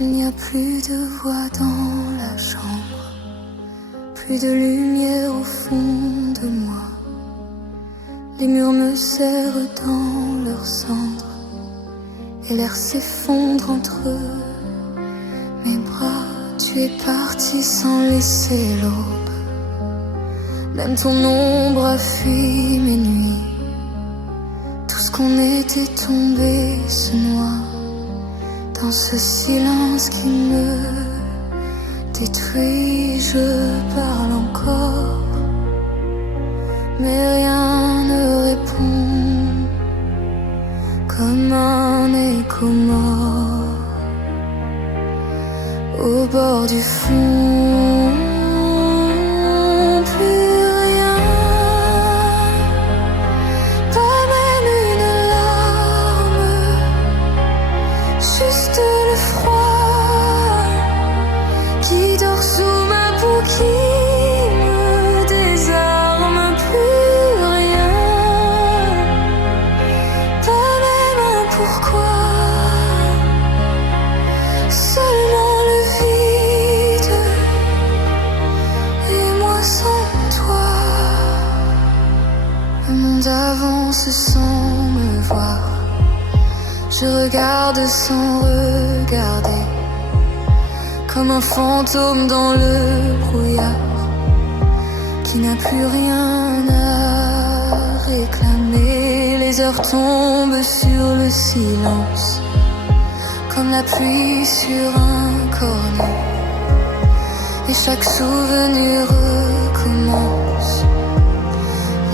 Il n'y a plus de voix dans la chambre, plus de lumière au fond de moi. Les murs me serrent dans leurs cendres et l'air s'effondre entre mes bras. Tu es parti sans laisser l'aube, même ton ombre a fui mes nuits. Tout ce qu'on était tombé se noie dans ce silence qui me détruit. Je parle encore, mais rien ne répond, comme un écho mort au bord du fond. Plus rien, pas même une larme, juste le froid qui dort sous ma peau, qui me désarme. Plus rien, pas même un pourquoi, seulement le vide et moi sans toi. Le monde avance sans me voir, je regarde sans regarder, comme un fantôme dans le brouillard qui n'a plus rien à réclamer. Les heures tombent sur le silence, comme la pluie sur un cornet, et chaque souvenir recommence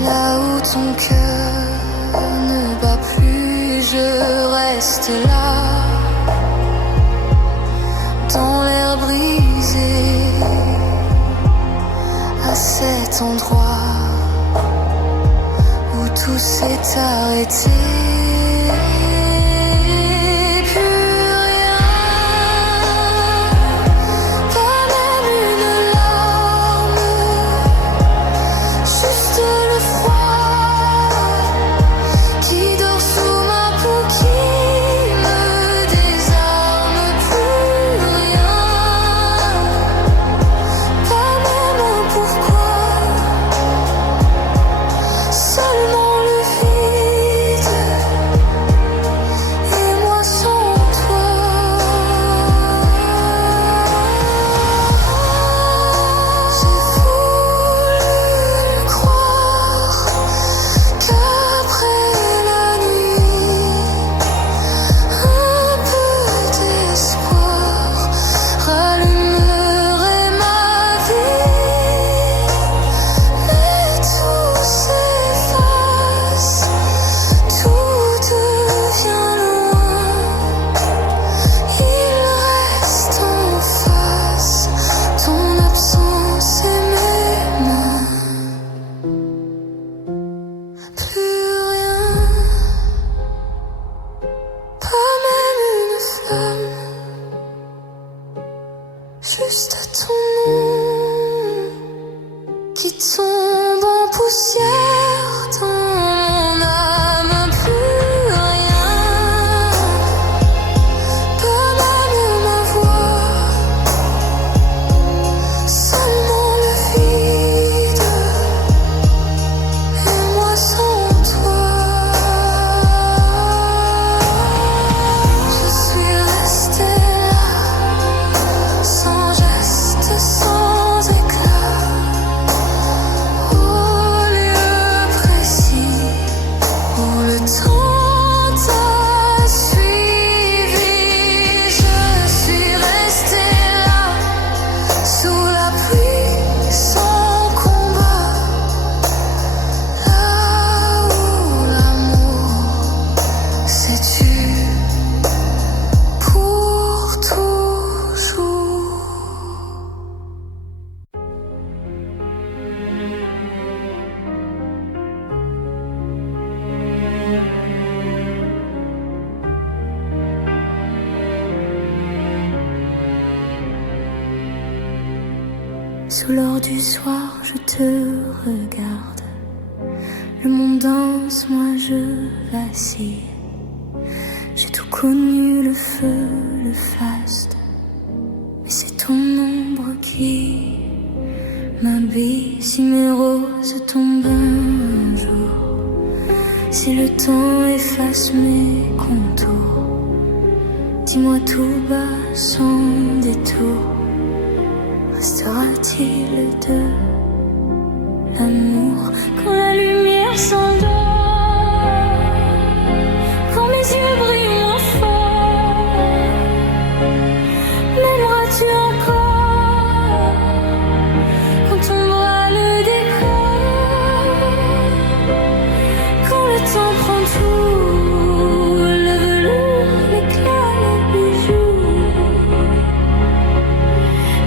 là où ton cœur ne bat plus. Je reste là, dans l'air brisé, à cet endroit où tout s'est arrêté. Plus rien, pas même une larme, juste le froid qui dort sous ma peau, qui me désarme. Plus rien, pas même un pourquoi, seulement le vide et moi sans toi. J'ai voulu croire qu'après la nuit, un peu d'espoir rallumerait ma vie. Mais tout s'efface, tout devient loin. Il reste en face ton absence et mes mains. Plus rien, pas même une flamme, juste ton nom qui tombe en poussière dans mon âme. Plus rien, pas même ma voix, seulement le vide et moi sans toi. Je suis restée là, sans geste, sans éclat, au lieu précis où le temps t'a suivi. Je suis restée là, sous la pluie, sans combat, là où l'amour s'est tué pour toujours. Sous l'or du soir, je te regarde. Le monde danse, moi je vacille. J'ai tout connu, le feu, le faste, temps efface mes contours. Dis-moi tout bas sans détour, restera-t-il de l'amour quand la lumière s'endort, quand mes yeux brillent moins fort? M'aimeras-tu encore quand tombera le décor, quand le temps prend tout, le velours, l'éclat, les bijoux?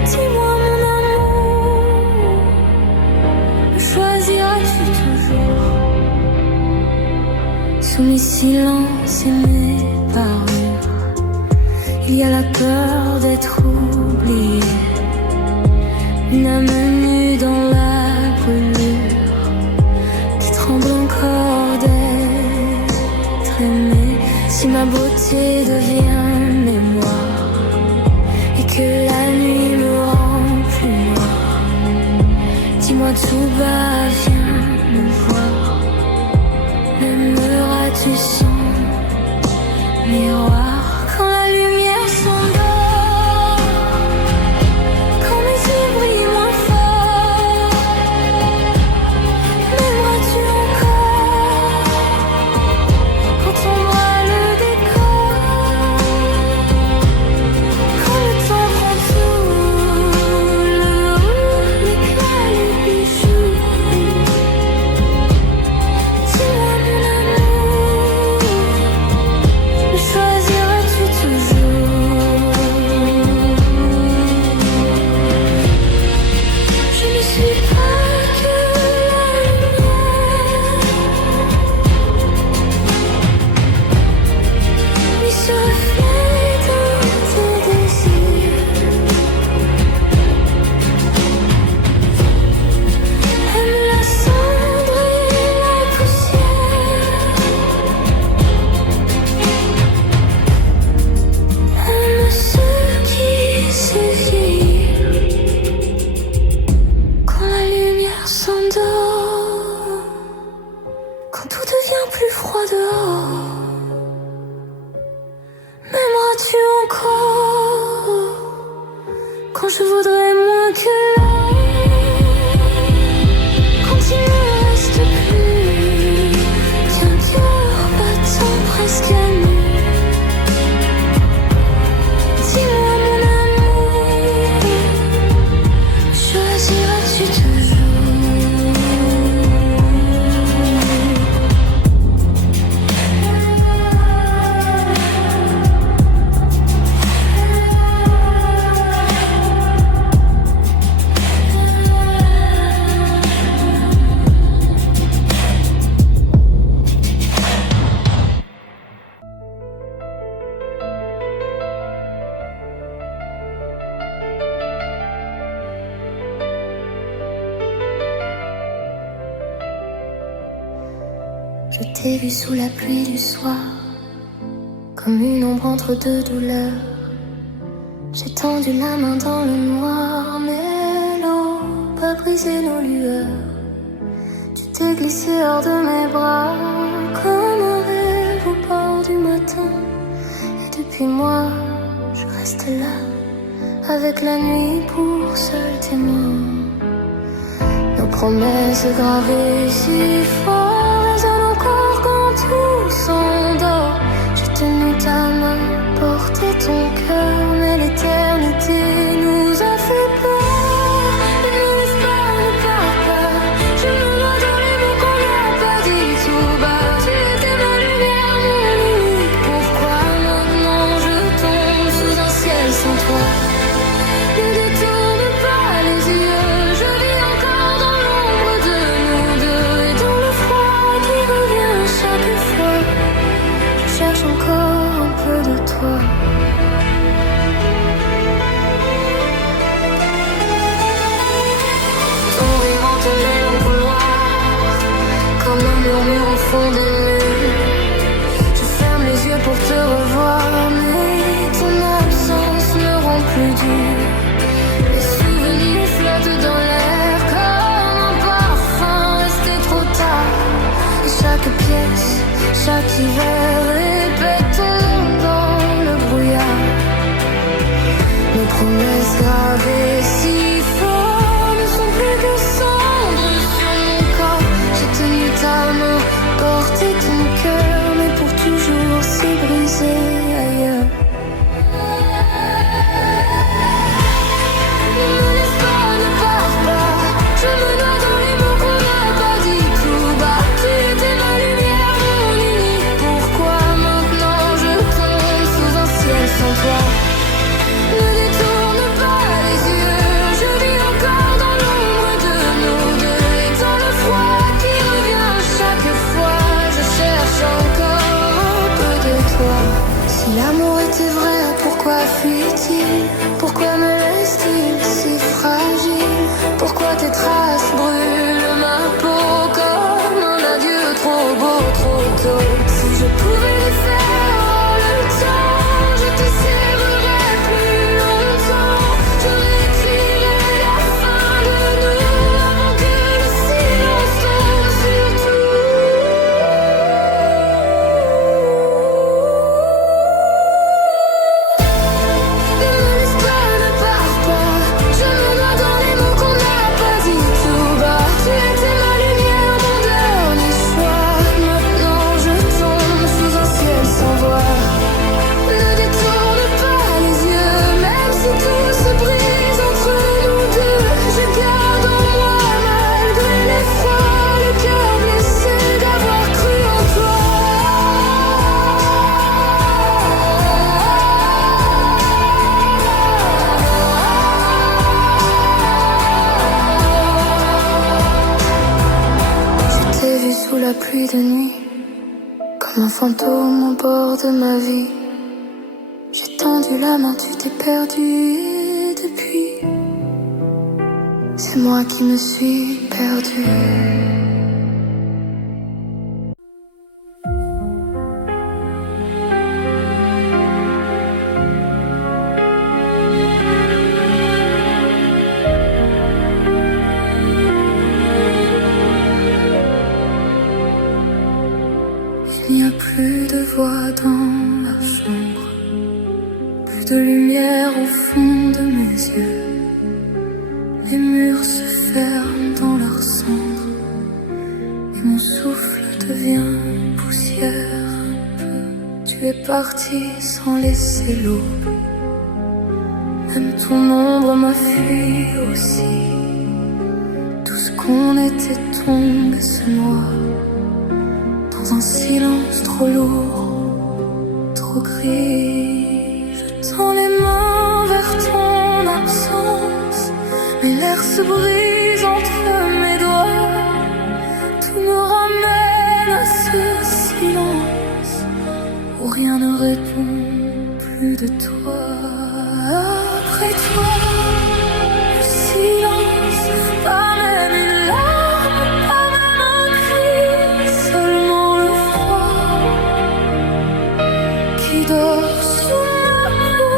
Dis-moi mon amour, me choisiras-tu toujours? Sous mes silences et mes parures, il y a la peur d'être oublié, une âme nue dans la brûlure, qui tremble encore d'être aimée. Si ma beauté devient mémoire et que la nuit me rend plus noir, dis-moi tout bas, viens me voir. M'aimeras-tu sans miroir quand la lumière s'endort, quand mes yeux brillent moins fort? M'aimeras-tu encore quand tombera le décor, quand le temps prend tout, le velours, l'éclat, les bijoux? Dis-moi mon amour, me choisiras-tu toujours? Je ne suis pas que la lumière, ni ce reflet dans tes désirs. Aime la cendre et la poussière, aime ceux qui se vieillir quand la lumière s'endort, quand tout devient plus froid dehors. M'aimeras-tu encore quand je voudrais moins que l'air, quand il ne reste plus qu'un cœur battant presque à nu? Dis-moi mon amour, choisiras-tu toujours? Je t'ai vu sous la pluie du soir, comme une ombre entre deux douleurs. J'ai tendu la main dans le noir, mais l'eau pas brisé nos lueurs. Tu t'es glissé hors de mes bras, comme un rêve au bord du matin. Et depuis moi, je reste là, avec la nuit pour seul témoin. Nos promesses gravées si fort résonnent encore quand tout s'endort. J'ai tenu ta main, porté ton cœur, mais l'éternité nous a fait peur. Et n'ose pas, ne pars pas, je me dois dans les mots qu'on n'a pas dit tout bas. Tu étais ma lumière, mon limite. Pourquoi maintenant je tombe sous un ciel sans toi? Ne détourne pas les yeux, je vis encore dans l'ombre de nous deux, et dans le froid qui revient chaque fois, je cherche encore un peu de toi. chaque hiver, répétons dans le brouillard. Nos promesses gravées si fort ne sont plus que cendres sur mon corps. J'ai tenu ta main, porté ton cœur, mais pour toujours c'est brisé ailleurs. Ne me laisse pas, ne pars pas. Je me noie dans les mots qu'on n'a pas dit tout bas. Tu étais ma lumière, mon unique. Pourquoi maintenant je tombe sous un ciel sans toi? Ne détourne pas les yeux, je vis encore dans l'ombre de nous deux. Et dans le froid qui revient chaque fois, je cherche encore un peu de toi. Si l'amour était vrai, pourquoi fuit-il? Pourquoi me laisse-t-il si fragile? Pourquoi tes traces brûlent ma peau comme un adieu trop beau, trop tôt? Si je pouvais les faire en le temps, je te serrerais plus longtemps. Je réécrirais la fin de nous avant que le silence tombe sur tout. Ne me laisse pas, ne pars pas. Je me noie dans les mots qu'on n'a pas dit tout bas. Tu étais ma lumière, mon dernier choix. Maintenant je tombe sous un ciel sans voix. Ne détourne pas les yeux, même si tout se brise entre nous deux. Je garde en moi, malgré l'effroi, le cœur blessé d'avoir cru en toi. Je t'ai vu sous la pluie de nuit, comme un fantôme au bord de ma vie. J'ai tendu la main, tu t'es perdu et depuis, c'est moi qui me suis perdu. Il n'y a plus de voix dans la chambre, plus de lumière au fond de mes yeux. Les murs se ferment dans leur cendre et mon souffle devient poussière un peu. Tu es parti sans laisser l'aube, même ton ombre m'a fui aussi. Tout ce qu'on était tombe et se noie dans un silence trop lourd, trop gris. Je tends les mains vers ton absence, mais l'air se brise entre mes doigts. Tout me ramène à ce silence où rien ne répond plus de toi. Après toi, le silence, pas même une larme, pas même un cri, seulement le froid qui dort sous ma peau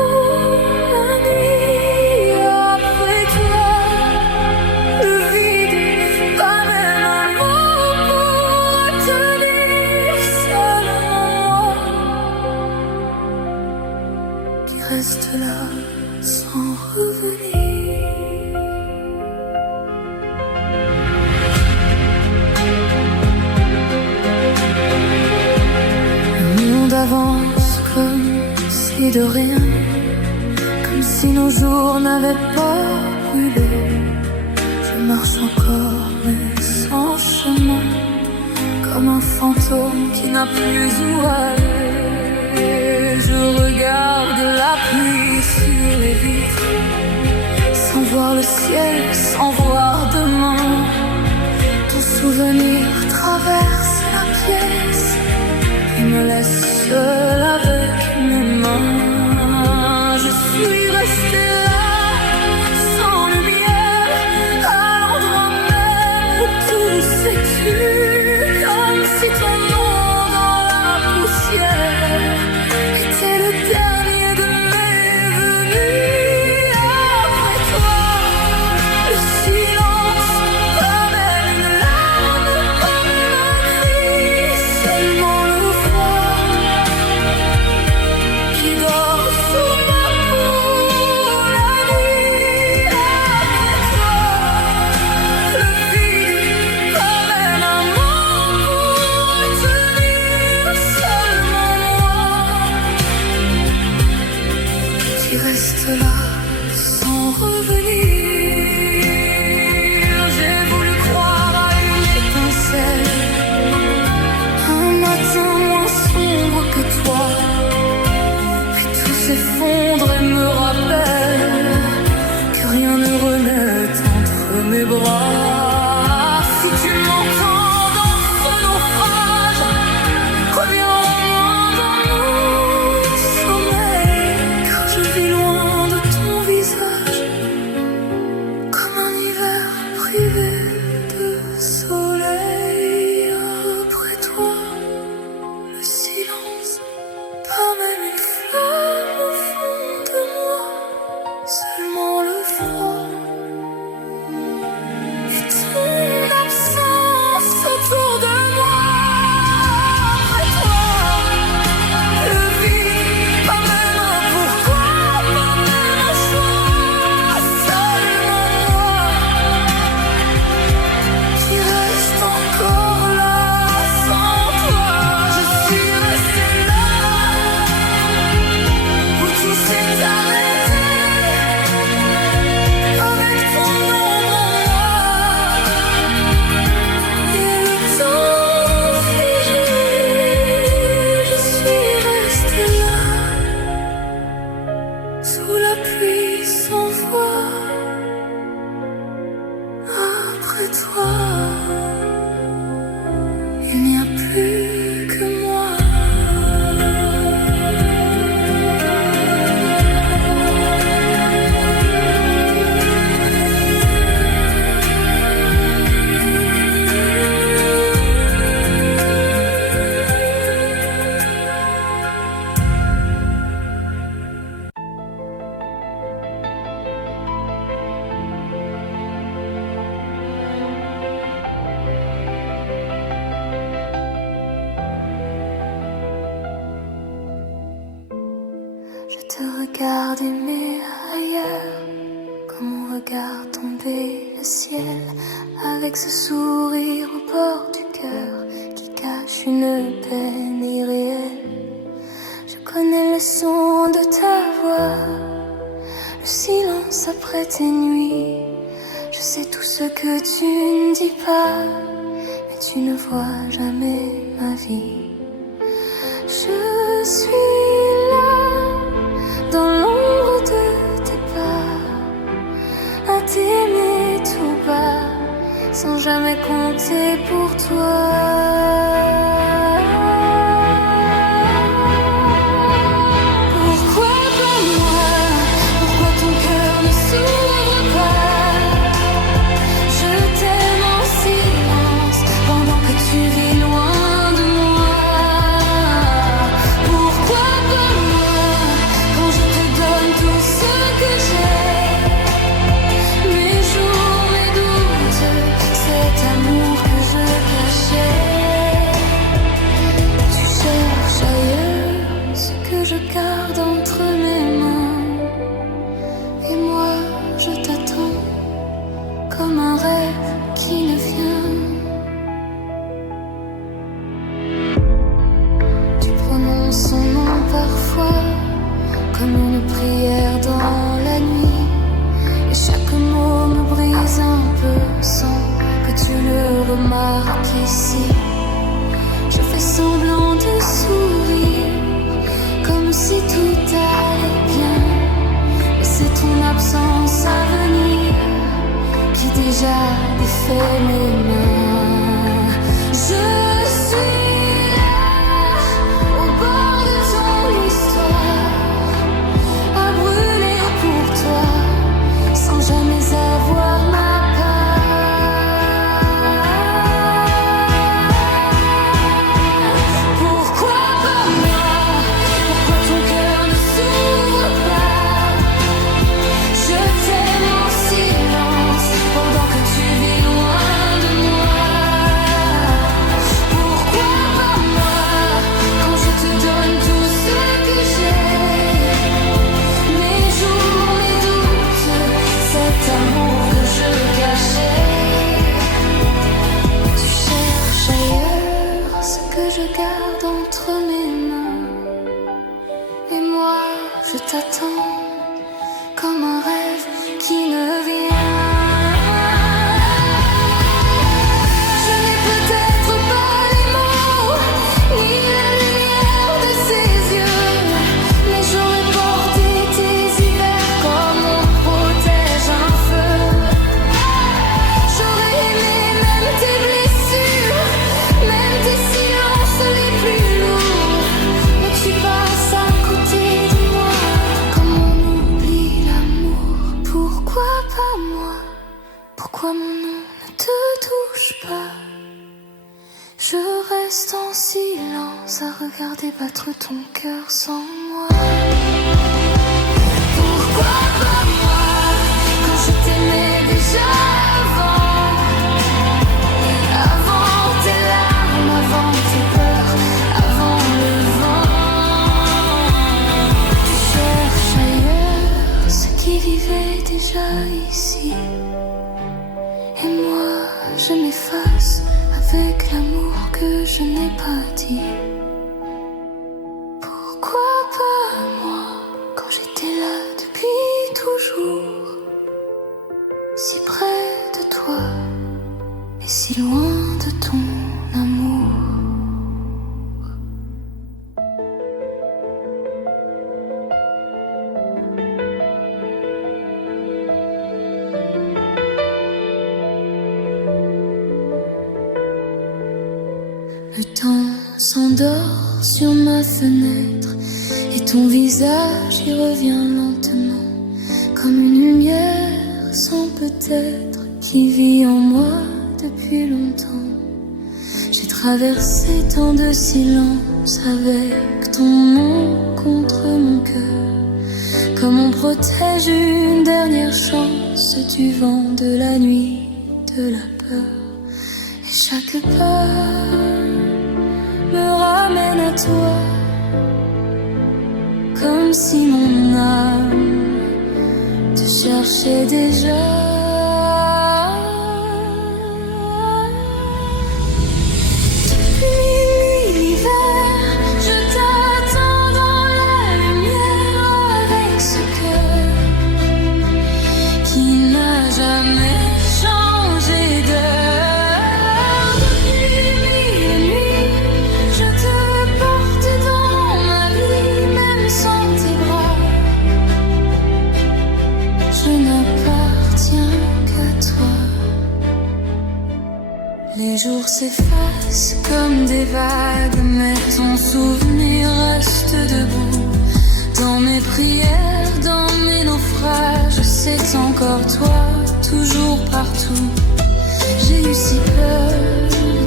la nuit. Après toi, le vide, pas même un mot pour retenir, seulement moi qui reste là sans revenir. Le monde avance comme si de rien, comme si nos jours n'avaient pas brûlé. Je marche encore mais sans chemin, comme un fantôme qui n'a plus où aller. Je regarde la pluie sur les vitres, sans voir le ciel, sans voir demain. Ton souvenir traverse la pièce et me laisse seul avec mes mains. Je suis restée là, sans lumière, à l'endroit même où tout s'est tué, comme si ton nom dans la poussière était le dernier de mes venus. Après toi, le silence, pas même une larme, pas même un cri, seulement le sans revenir. J'ai voulu croire à une étincelle, un matin moins sombre que toi. Puis tout s'effondre et me rappelle que rien ne renaît entre mes bras. Si tu m'entends dans ce naufrage, reviens en moi dans mon sommeil, car je vis loin de ton visage, comme un hiver privé de soleil. Après toi, le silence, pas même une flamme au fond de moi, seulement le froid et ton absence autour de moi. Après toi, le vide, pas même un pourquoi, pas même un choix, seulement moi qui reste encore là. Sans toi, je suis restée là où tout s'est arrêté, avec ton ombre en moi et le temps figé. Je suis restée là sous la pluie sans voix. Après toi, il n'y a plus que moi. Je te regarde aimer ailleurs, comme on regarde tomber le ciel, avec ce sourire au bord du cœur qui cache une peine irréelle. Je connais le son de ta voix, le silence après tes nuits. Je sais tout ce que tu ne dis pas, mais tu ne vois jamais ma vie. Je suis là, dans l'ombre de tes pas, à t'aimer tout bas, sans jamais compter pour toi. Pourquoi pas moi? Pourquoi ton cœur ne s'ouvre pas? Je t'aime en silence, pendant que tu vis loin de moi. Pourquoi pas moi? Quand je te donne tout ce que j'ai, mes jours, mes doutes, cet amour que je cachais. Tu cherches ailleurs ce que je garde entre mes mains, et moi je t'attends comme un rêve qui ne vient. Tu prononces son nom parfois comme une prière dans la nuit, et chaque mot me brise un peu sans que tu le remarques ici. Je fais semblant de sourire, comme si tout allait bien, mais c'est ton absence à venir qui déjà défait mes mains. Je suis là, au bord de ton histoire, à brûler pour toi, sans jamais avoir ma part. Pourquoi pas moi? Pourquoi ton cœur ne s'ouvre pas? Je t'aime en silence, pendant que tu vis loin de comme un rêve qui ne vient. Je n'ai peut-être pas les mots, ni la lumière de ses yeux, mais j'aurais porté tes hivers comme on protège un feu. J'aurais aimé même tes blessures, même tes silences les plus lourds, mais tu passes à côté de moi, comme on oublie l'amour. Pourquoi pas moi? Pourquoi mon nom ne te touche pas? Je reste en silence à regarder battre ton cœur sans moi. Pourquoi pas moi? Quand je t'aimais déjà avant tes larmes, avant tes peurs, avant le vent. Tu cherches ailleurs ce qui vivait déjà ici, et moi je m'efface avec l'amour que je n'ai pas dit. Pourquoi pas moi, quand j'étais là depuis toujours, si près de toi et si loin de ton amour. Le temps s'endort sur ma fenêtre et ton visage y revient lentement, comme une lumière sans peut-être qui vit en moi depuis longtemps. J'ai traversé tant de silence avec ton nom contre mon cœur, comme on protège une dernière chance du vent, de la nuit, de la peur. Et chaque pas me ramène à toi, comme si mon âme te cherchait déjà. Depuis l'hiver, je t'attends dans la lumière avec ce cœur qui n'a jamais changé d'heure. Depuis mille nuits, je te porte dans ma vie, même sans tes bras. Je n'appartiens qu'à toi. Les jours s'effacent comme des vagues, mais ton souvenir reste debout. Dans mes prières, dans mes naufrages, c'est encore toi, toujours partout. J'ai eu si peur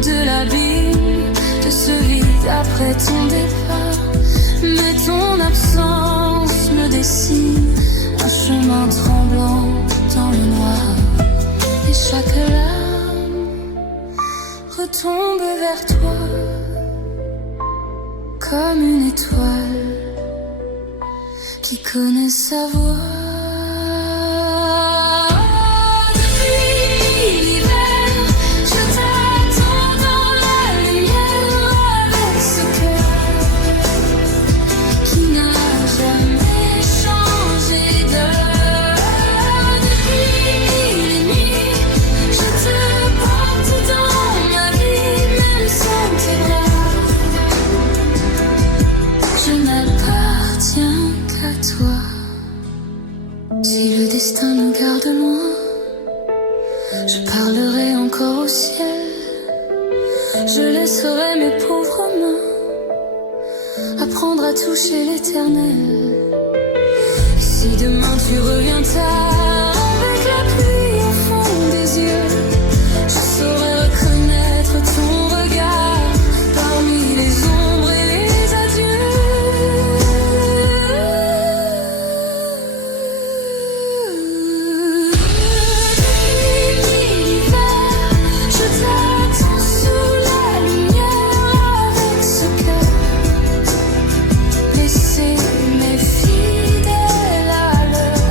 de l'abîme, de ce vide après ton départ, mais ton absence me dessine un chemin tremblant dans le noir. Et chaque larme retombe vers toi comme une étoile qui connaît sa voix. Depuis l'hiver, je t'attends dans la lumière avec ce cœur qui n'a jamais changé d'heure. Depuis mille nuits, je te porte dans ma vie, même sans tes bras. Je n'appartiens qu'à toi. Si le destin nous garde loin, je parlerai encore au ciel. Je laisserai mes pauvres mains apprendre à toucher l'éternel. Si demain tu reviens tard avec la pluie au fond des yeux, je saurai reconnaître ton regard parmi les ombres et les adieux. Depuis l'hiver, je t'attends sous la lumière avec ce cœur blessé mais fidèle à l'heure.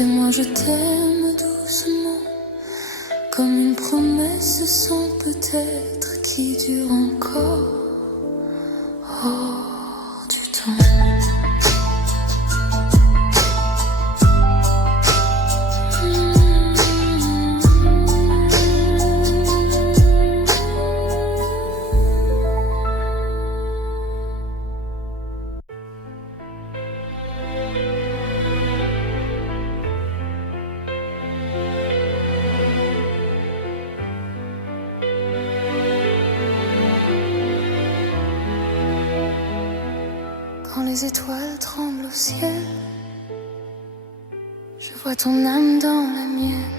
et moi je t'aime doucement, comme une promesse sans peut-être qui dure encore hors du temps. Quand les étoiles tremblent au ciel, je vois ton âme dans la mienne.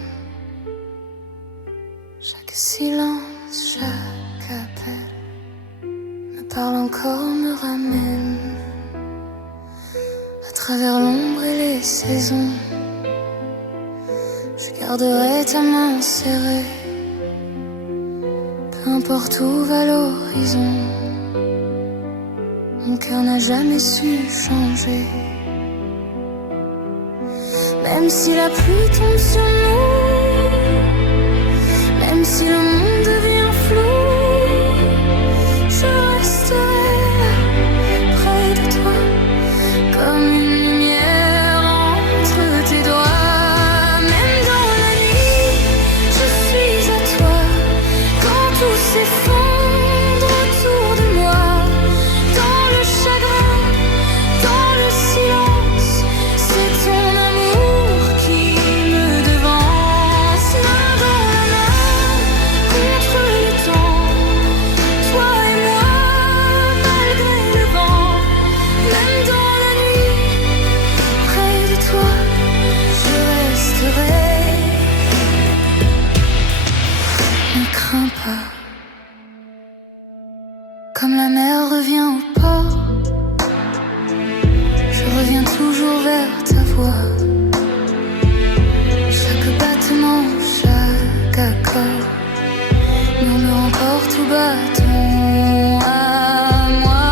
Chaque silence, chaque appel me parle encore, me ramène à travers l'ombre et les saisons. Je garderai ta main serrée, peu importe où va l'horizon. Mon cœur n'a jamais su changer. Même si la pluie tombe sur nous, même si le monde devient flou, je resterai là, près de toi, comme une lumière entre tes doigts. Même dans la nuit, je suis à toi, quand tout s'effondre autour de moi. Dans le chagrin, dans le silence, c'est ton amour qui me devance. Main dans la main, contre le temps, toi et moi, malgré le vent. Même dans la nuit, près de toi, je resterai. Ne crains pas, comme la mer revient au port, je reviens toujours vers ta voix. Chaque battement, chaque accord murmure encore tout bas ton à moi.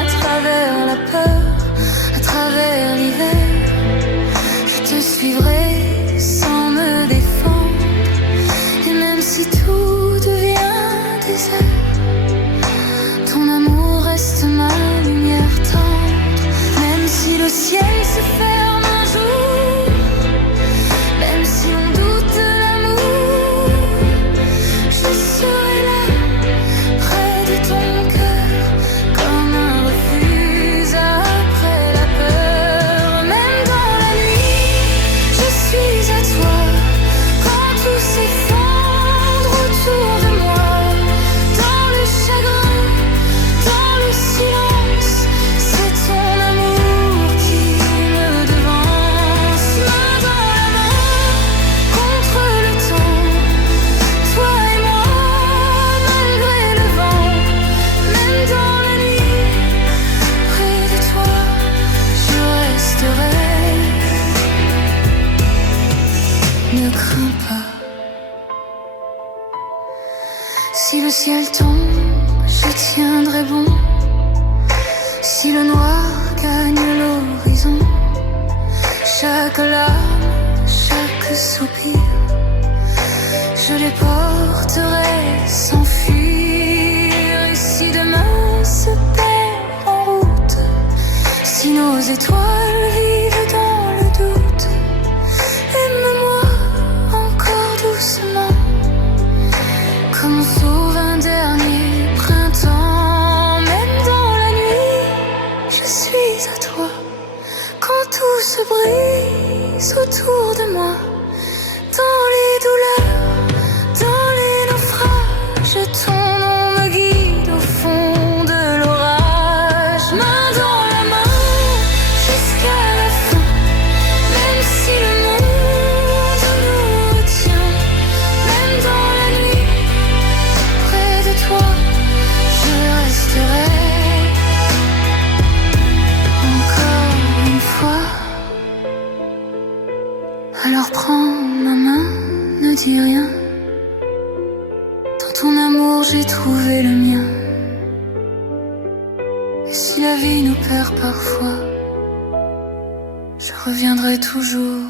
À travers la peur, à travers l'hiver, je te suivrai sans me défendre. Et même si tout devient désert, ton amour reste ma lumière tendre. Même si le ciel se ferme un jour, même si on doute de l'amour, je serai là, près de ton cœur, comme un refuge après la peur. Même dans la nuit, je suis à toi, quand tout s'effondre autour de moi. Dans le chagrin, dans le silence, c'est ton amour qui me devance. Main dans la main, contre le temps, toi et moi, malgré le vent. Même dans la nuit, près de toi, je resterai. Ne crains pas, si le ciel tombe, je tiendrai bon. Si le noir gagne l'horizon, chaque larme, chaque soupir, je les porterai sans fuir. Et si demain se perd en route, si nos étoiles vivent dans le doute, aime-moi encore doucement, comme on sauve un dernier printemps. Même dans la nuit, je suis à toi, quand tout se brise autour de moi. Dans les douleurs, dans les naufrages, ton nom me guide au fond de l'orage. Main dans la main, jusqu'à la fin, même si le monde nous retient. Même dans la nuit, près de toi, je resterai. Encore une fois, alors prends ma main, ne dis rien. Dans ton amour, j'ai trouvé le mien. Et si la vie nous perd parfois, je reviendrai toujours